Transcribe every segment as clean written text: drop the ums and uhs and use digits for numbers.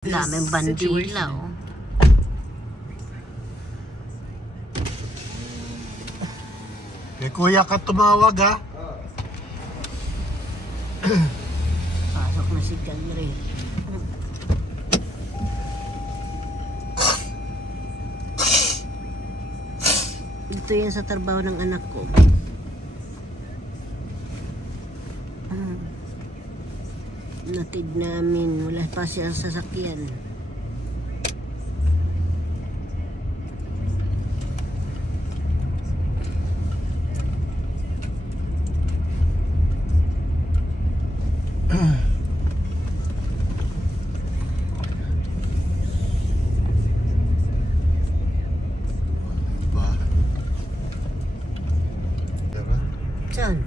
Daming bandila, oh. Kay kuya ka tumawag, ha? Pasok na si Kagre. Ito yan sa trabaho ng anak ko. Natid namin, wala pa siyang sasakyan. Saan?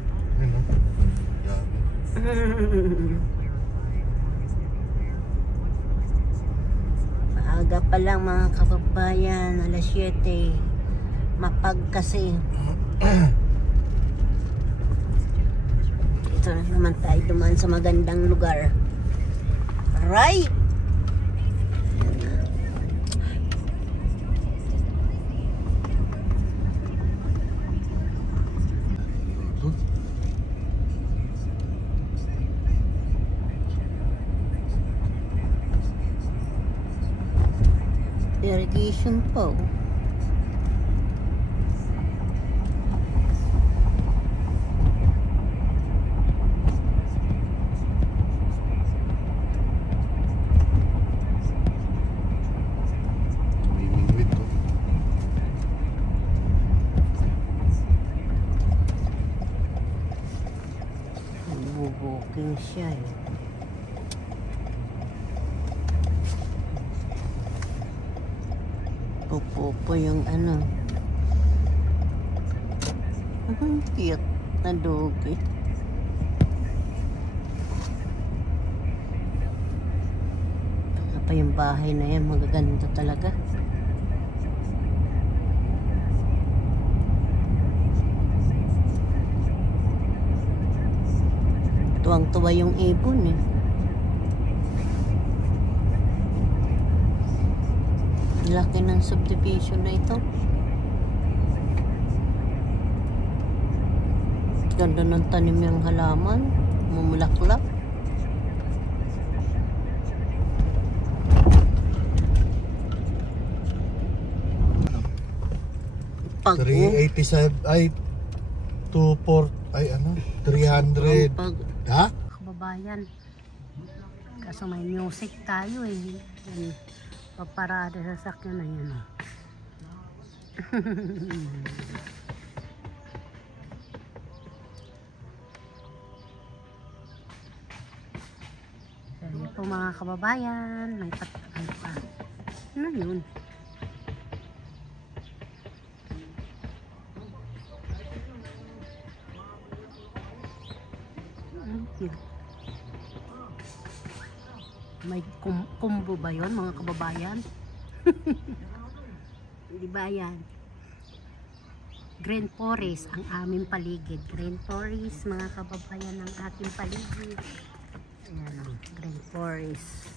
Maaga pa lang mga kababayan, alas 7. Mapag kasi. Ito na naman tayo dumaan sa magandang lugar. Right! Irrigation po. Bubuking siya eh. Popo yung ano. Ang cute na doggy. Baka pa yung bahay na yan, magaganda talaga. Tuwang-tuwa yung ibon eh. Laki ng subdivision na ito. Ganda ng tanim yung halaman. Mamulaklak. Pag 387 ay 24 ay ano 300. Pag, ha? Kababayan. Kaso may music tayo eh. Paparada sa sakyan na yan. Sorry po mga kababayan. May patay pa. Ano yun? May kumbo ba yun mga kababayan? Di ba yan? Green Forest ang aming paligid. Green Forest mga kababayan ang ating paligid. Ayan o, Green Forest.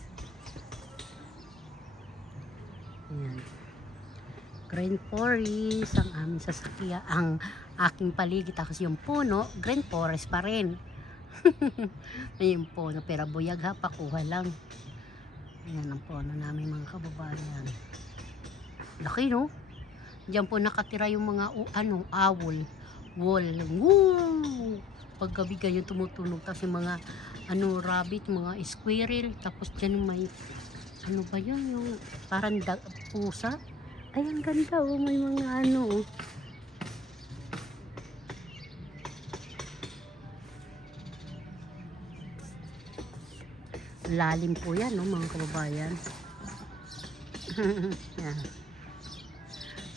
Ayan. Green Forest ang aming sasakyan, ang aking paligid. Tapos yung puno, Green Forest pa rin. Ayun po, pero buyag ha, pakuha lang. Ayan ang puno namin mga kababayan. Laki no? Diyan po nakatira yung mga owl. Wall. Woo! Paggabi ganyan tumutunog. Tapos yung mga rabbit, mga squirrel. Tapos dyan may ano ba yun? Yung parang pusa. Ay ang ganda oh, may mga oh. Lalim po yan, no, mga kababayan. Yan.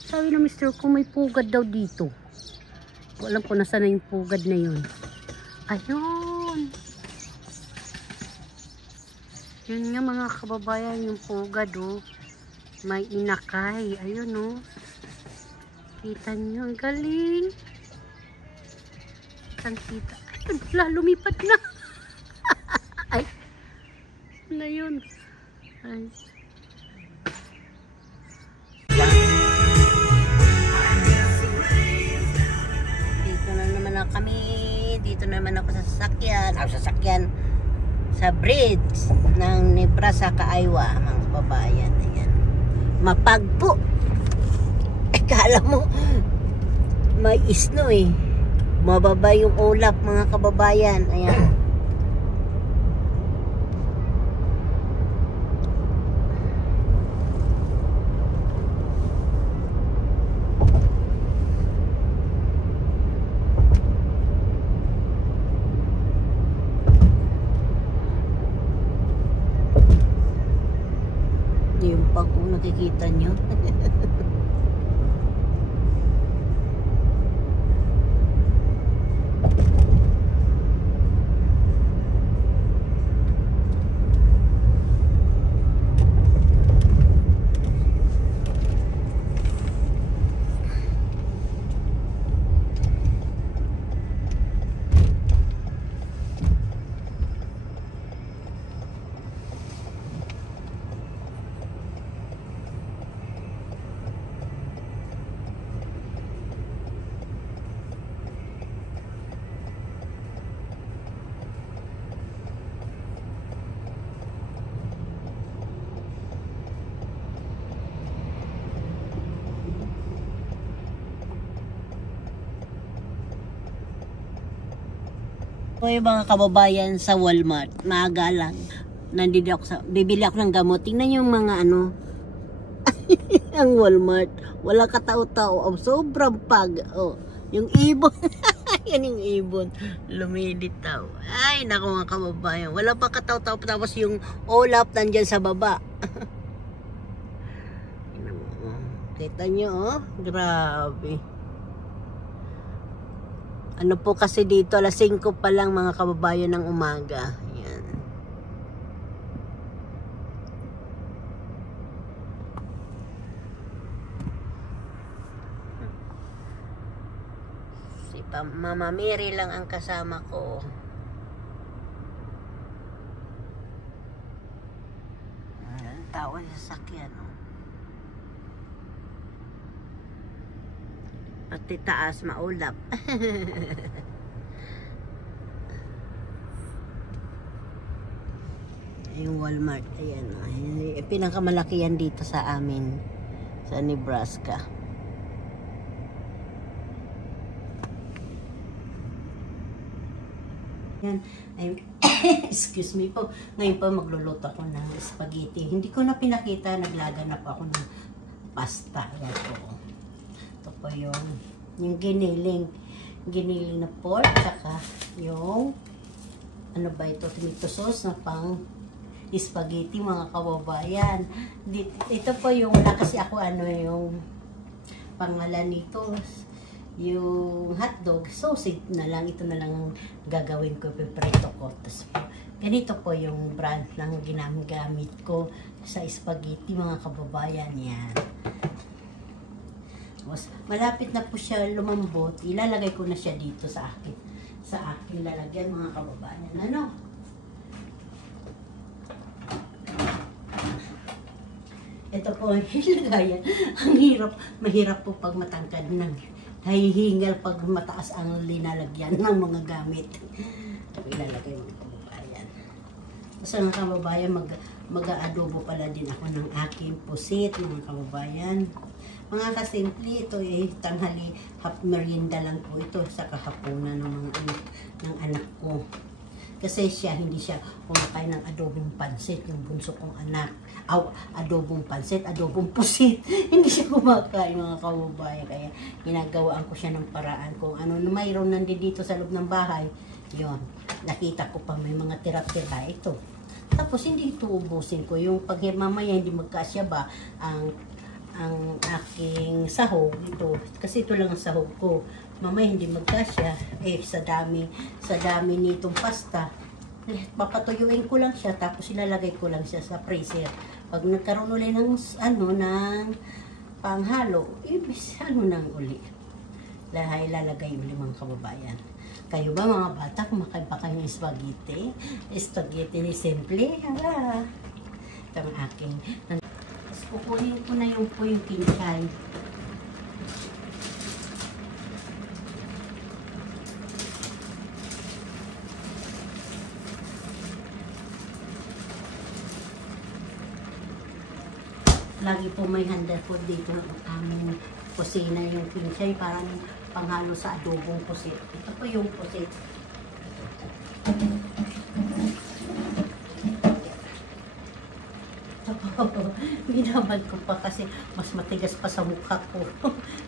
Sabi na mister ko, may pugad daw dito. Alam ko nasa na yung pugad na yun. Ayun. Yun nga mga kababayan, yung pugad, oh. May inakay. Ayun, oh. Kita nyo, ang galing. Kita. Ayun, lumipat na. Ay. Na yun. Ay. Dito na naman na kami. Dito naman ako sa sasakyan. Sa bridge ng Nebraska, Iowa, mga kababayan. Ayan. Mapagpo. Kala mo may snow eh. Mababa yung ulap, mga kababayan. Ayan. Yung pag kung nakikita nyo. So yung mga kababayan sa Walmart, maaga lang. Nandito ako bibili ako ng gamot. Tingnan yung mga ano, ang Walmart. Wala katao-tao. Sobrang pag. Oh, yung ibon. Yan yung ibon. Lumilitaw. Ay, naku mga kababayan. Wala pa katao-tao. Tapos yung ulap nandyan sa baba. Kita nyo, oh. Grabe. Ano po kasi dito, alas 5 pa lang mga kababayan ng umaga. Ayan. Si Mama Mary lang ang kasama ko. Ayan, tao sa sasakyan. Pati taas maulap. Yung Walmart, ayan. Pinakamalaki yan dito sa amin, sa Nebraska. Yan. Excuse me po. Ngayon po magluluto ako ng spaghetti. Hindi ko na pinakita, naglaganap ako ng pasta. Yan po. Ito po yung giniling na pork, saka yung ano ba ito, tomato sauce na pang spaghetti, mga kababayan. Ito po yung, wala kasi ako ano yung pangalan nito, yung hotdog sausage na lang. Ito na lang ang gagawin ko, piprito ko. Tapos ganito po yung brand ng ginagamit ko sa spaghetti, mga kababayan. Yan. Malapit na po siya lumambot, ilalagay ko na siya dito sa aking lalagyan, mga kababayan. Ano? Ito po ang ilagayan. Ang mahirap po pag matangkad ng nahihingal pag mataas ang linalagyan ng mga gamit. Ito ilalagay, mga kababayan. Sa mga kababayan, mag-aadobo pala din ako ng aking pusit, mga kababayan. Mga kasimple, ito tanghali, merienda lang po ito sa kahapunan ng anak ko. Kasi hindi siya kumakain ng adobong pansit, yung bunso kong anak. Adobong pansit, adobong pusit. Hindi siya kumakain, mga kababayan. Kaya ginagawaan ko siya ng paraan kung ano na mayroon nandito sa loob ng bahay. Yun, nakita ko pa may mga tira-tira ito. Tapos hindi ito ubusin ko. Yung pag mamaya hindi magkasya ba ang aking sahog ito, kasi ito lang ang sahog ko, mamaya hindi magkasya sa dami nitong pasta, papatuyuin ko lang siya, tapos ilalagay ko lang siya sa freezer. Pag nagkaroon ulit ng panghalo, nang uli ilalagay uli, mga kababayan. Kayo ba mga bata, kumakain pa kayo ng spaghetti ni simple? Ito ang aking. Tapos kukunin ko na yung kinchay. Lagi po may handa po dito ang aming kusina, yung kinchay, parang panghalo sa adobong pusit. Ito po yung pusit. Ito po, binabad ko pa kasi mas matigas pa sa mukha ko.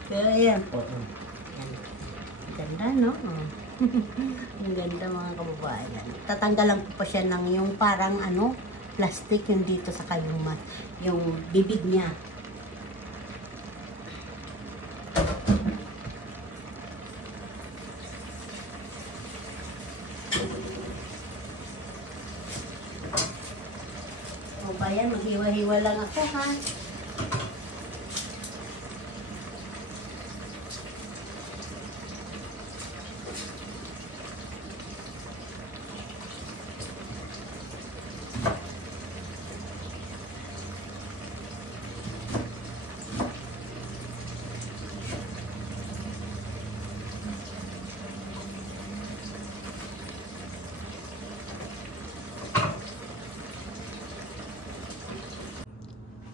Kaya ayan po. Ayan. Ganda, no? Ang ganda, mga kababayan. Tatanggalan ko pa siya ng yung parang plastic yung dito sa kayuman, yung bibig niya. O bayan, maghiwa-hiwa lang ako, ha?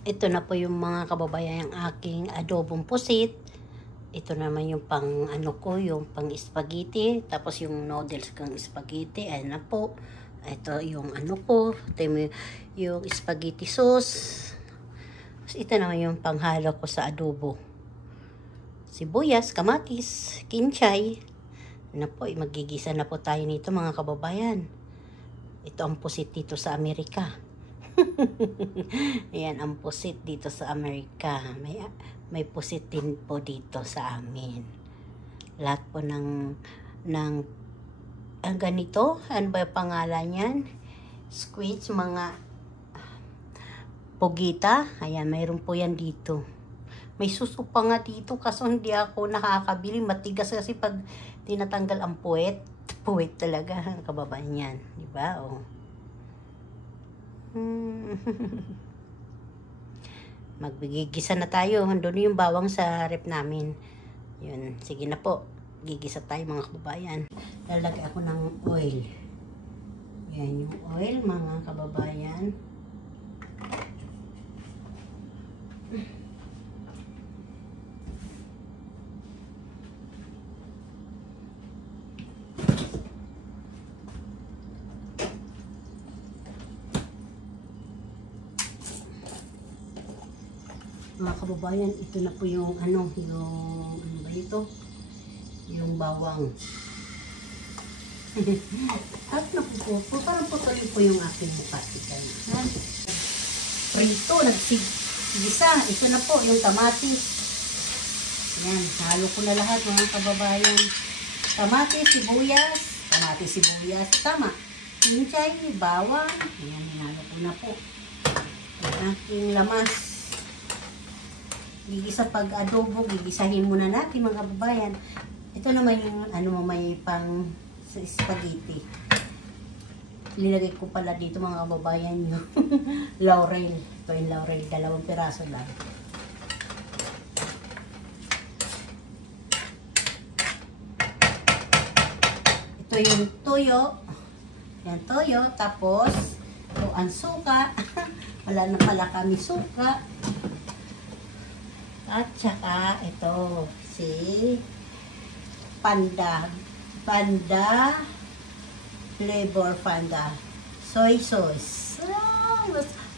Ito na po yung mga kababayan, yung aking adobong pusit. Ito naman yung pang yung pang spaghetti. Tapos yung noodles kang spaghetti. Ayan na po. Ito yung po. Ito yung spaghetti sauce. Ito naman yung panghalo ko sa adobo. Sibuyas, kamatis, kinchay. Na po, magigisa na po tayo nito, mga kababayan. Ito ang pusit dito sa Amerika. Ayan ang pusit dito sa Amerika. May pusit din po dito sa amin. Lahat po ng ganito. Ano ba yung pangalan yan? Squid, mga pogita. Ayan, mayroon po yan dito. May suso pa nga dito kaso hindi ako nakakabili. Matigas kasi pag tinatanggal ang puwet. Puwet talaga ang kababayan yan. Diba? Oh. Magbigigisa na tayo. Doon yung bawang sa rep namin. Yun. Sige na po. Gigisa tayo, mga kababayan. Lalagay ako ng oil. Yan yung oil, mga kababayan. Mga kababayan, ito na po yung ano ba ito? Yung bawang. At napupo, parang putulin po yung aking mukha. Prito, nagsigisa. Ito na po, yung kamatis. Yan, halo ko na lahat, mga kababayan. Kamatis, sibuyas, tama. Kinchay, bawang. Yan, halo ko na po. Ang aking lamas. Gigisa pag adobo, gigisahin muna natin, mga kababayan. Ito naman yung may pang spaghetti. Nilagay ko pala dito, mga kababayan, yung laurel. Ito yung laurel, 2 piraso lang. Ito yung toyo. Yan, toyo. Tapos, ito ang suka. Wala na pala kami suka. At saka ito si Panda flavor Panda soy sauce.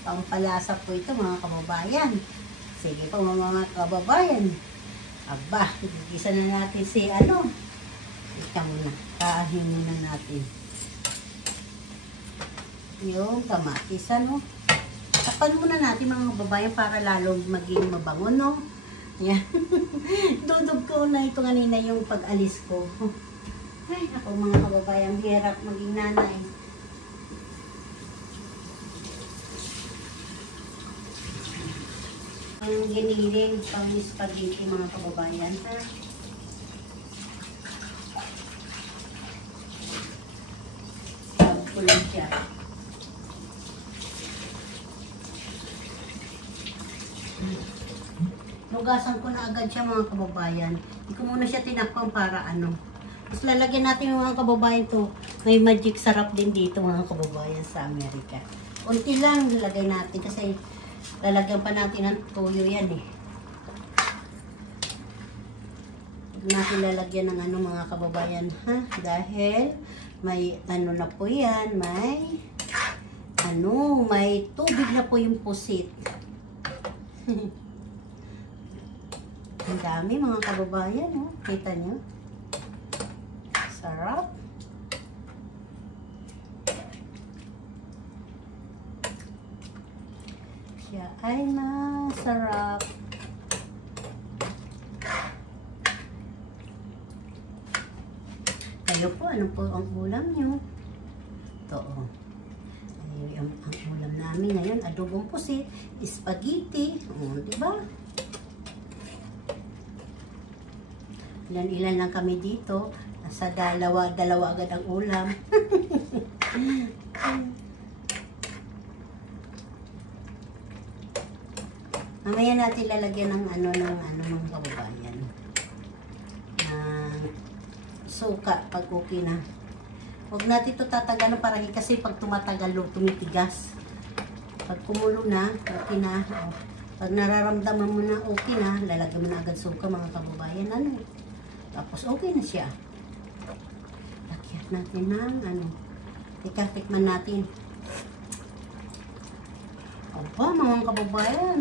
Pampalasa po ito, mga kababayan. Sige po, mga kababayan. Aba, gigisa na natin si ika muna, kahin muna natin yung kamatis. Tapan muna natin, mga kababayan, para lalo maging mabango, no? Yan. Dudog ko na ito kanina yung pag-alis ko. Ay, ako, mga kababayan, hirap maging nanay. Ang giniling pang spaghetti, mga kababayan, ha? Tawag ko lang siya. Nugasan ko na agad siya mga kababayan. Hindi ko muna siya tinakpan para ano. Tapos lalagyan natin yung mga kababayan to. May magic sarap din dito mga kababayan sa Amerika. Unti lang lalagay natin kasi lalagyan pa natin ng toyo yan eh. Huwag natin lalagyan ng ano mga kababayan ha. Dahil may ano na po yan. May tubig na po yung pusit. Ang dami mga kababayan, oh. Kita nyo? Sarap. Siya ay masarap. Kayo po, ano po ang ulam nyo? Ito, oh. Ang ulam namin ngayon, adobong pusit, spaghetti, diba? Ilan-ilan lang kami dito, nasa dalawa agad ang ulam. Mamaya natin lalagyan ng mga kababayan. Suka pag okay na. Huwag natin ito tatagalan para kasi pag tumatagal, tumitigas. Pag kumulo na, okay na. O, pag nararamdaman mo na okay na, lalagyan mo na agad suka mga kababayan. Tapos okay na siya. Lakyat natin ng tikman natin. Opa mga kababayan.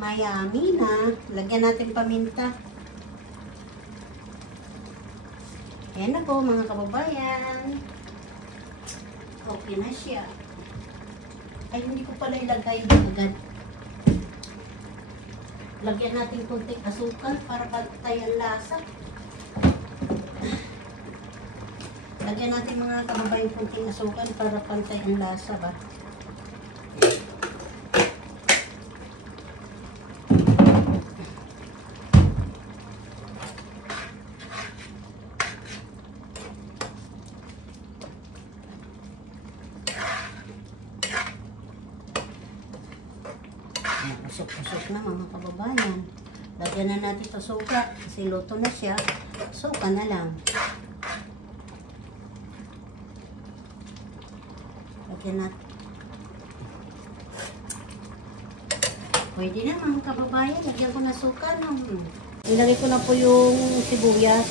Mayami na. Lagyan natin paminta. Ayan na po mga kababayan. Okay na siya. Ay, hindi ko pala ilagay agad. Lagyan natin konting asukal para pantay ang lasa. Lagyan natin mga kababayan konting asukal para pantay ang lasa ba. Usok-usok na mga kababayan. Lagyan na natin ito suka. Kasi luto na siya. Suka na lang. Lagyan natin. Pwede na mga kababayan. Lagyan ko na suka. Ilagay ko na po yung sibuyas.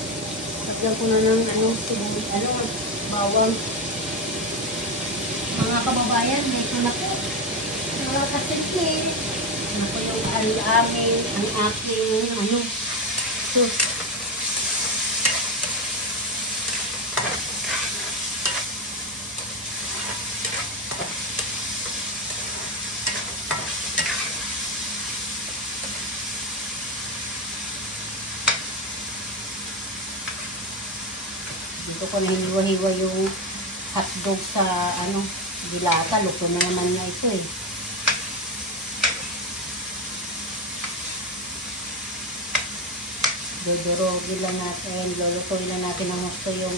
Lagyan ko na ng sibuyas. Bawang. Mga kababayan, dito na po. Kasi ano po yung ang aking sus. Dito ko na hiwa-hiwa yung hotdog sa dilata. Luto na naman niya ito eh. Dudurogin lang natin, lulutuin lang natin ng gusto yung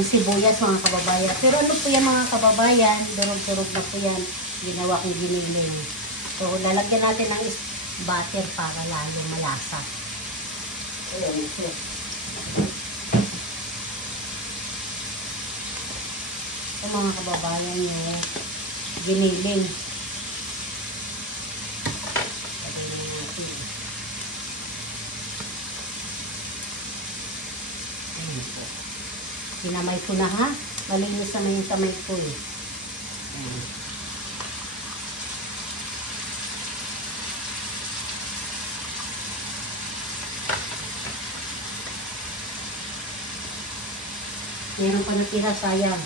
sibuyas mga kababayan. Pero ano po yan mga kababayan, durog-durog na po yan, ginawa kong giniling. So lalagyan natin ng butter para lalo malasa. Ayan, ito. Ito mga kababayan yung giniling. Pinamay ko na ha. Malinis naman yung kamay ko eh. Meron pa natira, sayang.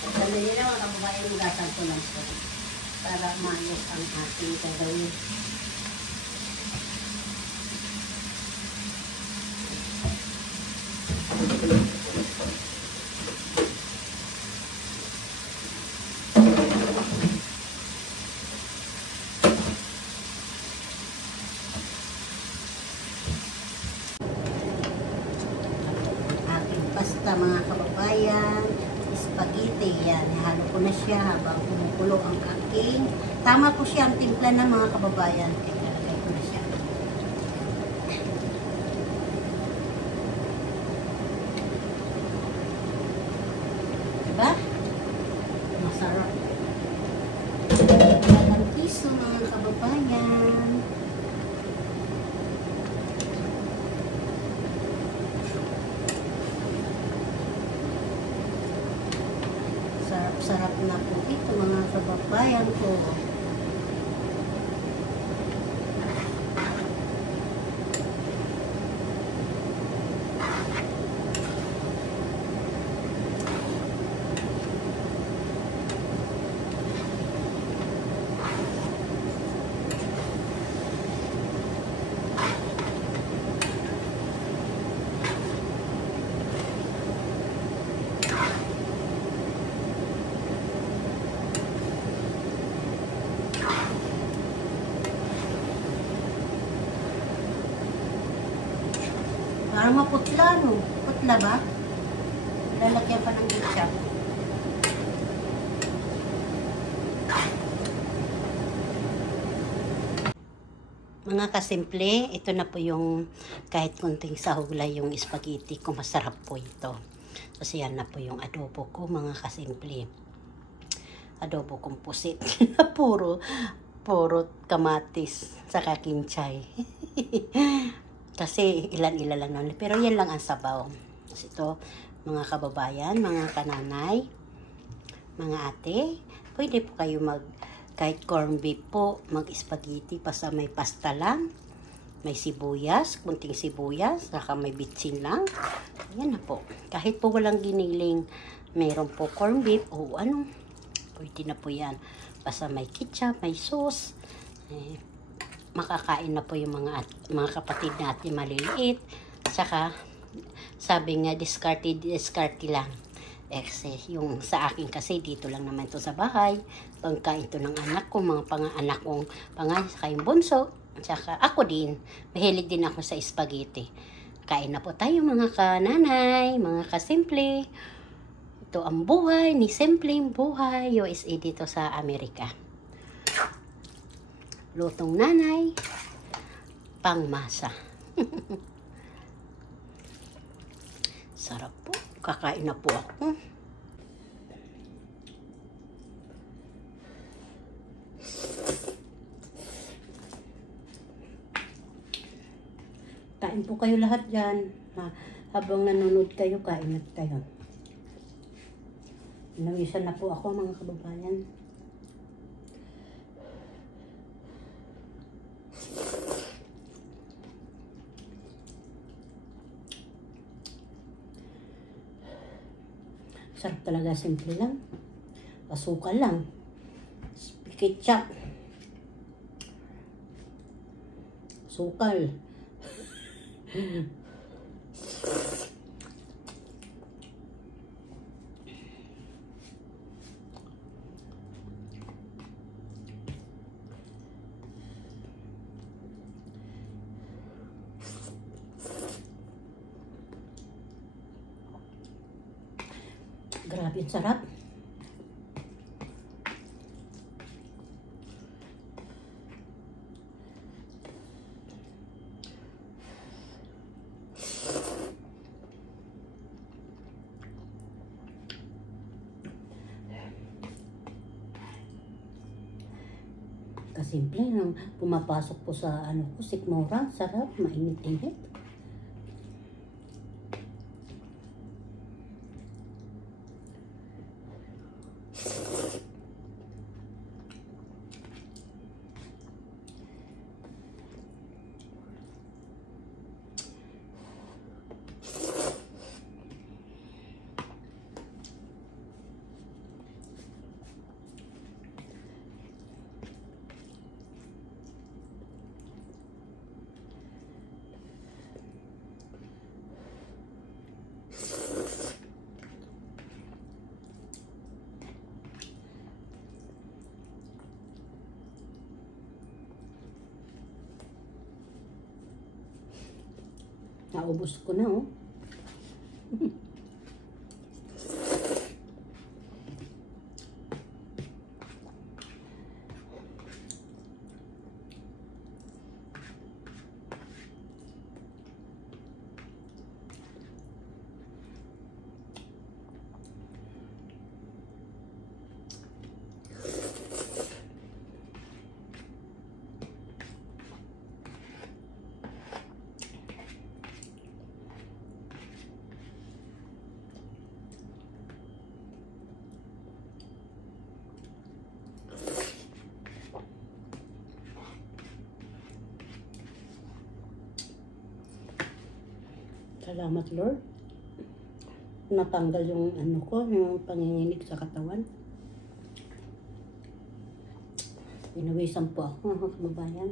Sandali na mga kababayan, ugasan ko lang ito. Para maayos ang ating gagawin. Pasta mga kababayan, spaghetti yan, ihalo ko ko na siya habang kumukulo ang aking. Tama po siya ang timpla ng mga kababayan. Ilalagay ko na siya. Diba? Masarap. Ang piso mga kababayan. Sarap-sarap na po ito mga kababayan ko. Parang maputla, no? Putla ba? Lalagyan pa ng ketchup. Mga kasimple, ito na po yung kahit kunting sahog lang yung spaghetti ko. Masarap po ito. Kasi yan na po yung adobo ko, mga kasimple. Adobo kong pusit. puro kamatis saka kinchay. Kasi ilan-ilan lang naman. Pero yan lang ang sabaw. Kasi ito, mga kababayan, mga kananay, mga ate, pwede po kayo kahit corned beef po, mag-spaghetti basta may pasta lang, may sibuyas, kunting sibuyas, saka may bitsin lang. Yan na po. Kahit po walang giniling, meron po corned beef o ano, pwede na po yan. Basta may ketchup, may sauce, makakain na po yung mga kapatid natin maliliit. Saka sabi nga discarte lang. Kasi yung sa akin kasi dito lang naman to sa bahay. Pagkain to ng anak ko, mga anak kong panganay, saka yung bunso. Saka ako din, mahilig din ako sa spaghetti. Kain na po tayo mga kananay, mga kasimple. Ito ang buhay ni Simpleng Buhay USA dito sa Amerika. Lutong nanay, pangmasa. Sarap po. Kakain na po ako. Kain po kayo lahat dyan. Habang nanonood kayo, kain na kayo. Nawisan na po ako mga kababayan. Sarap talaga, simple lang. Asukal lang. Ketchup. Sukal. Grabe, sarap. Kasimple nang pumapasok po sa sikmura. Sarap, mainit-init. Naubos ko na, oh. Salamat, Lord. Natanggal yung ano ko, yung panginginig sa katawan. Inawisan po ako, mga kababayan.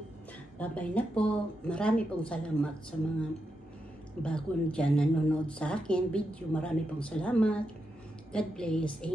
Babay na po. Marami pong salamat sa mga bago dyan nanonood sa akin video. Marami pong salamat. God bless. Ingat.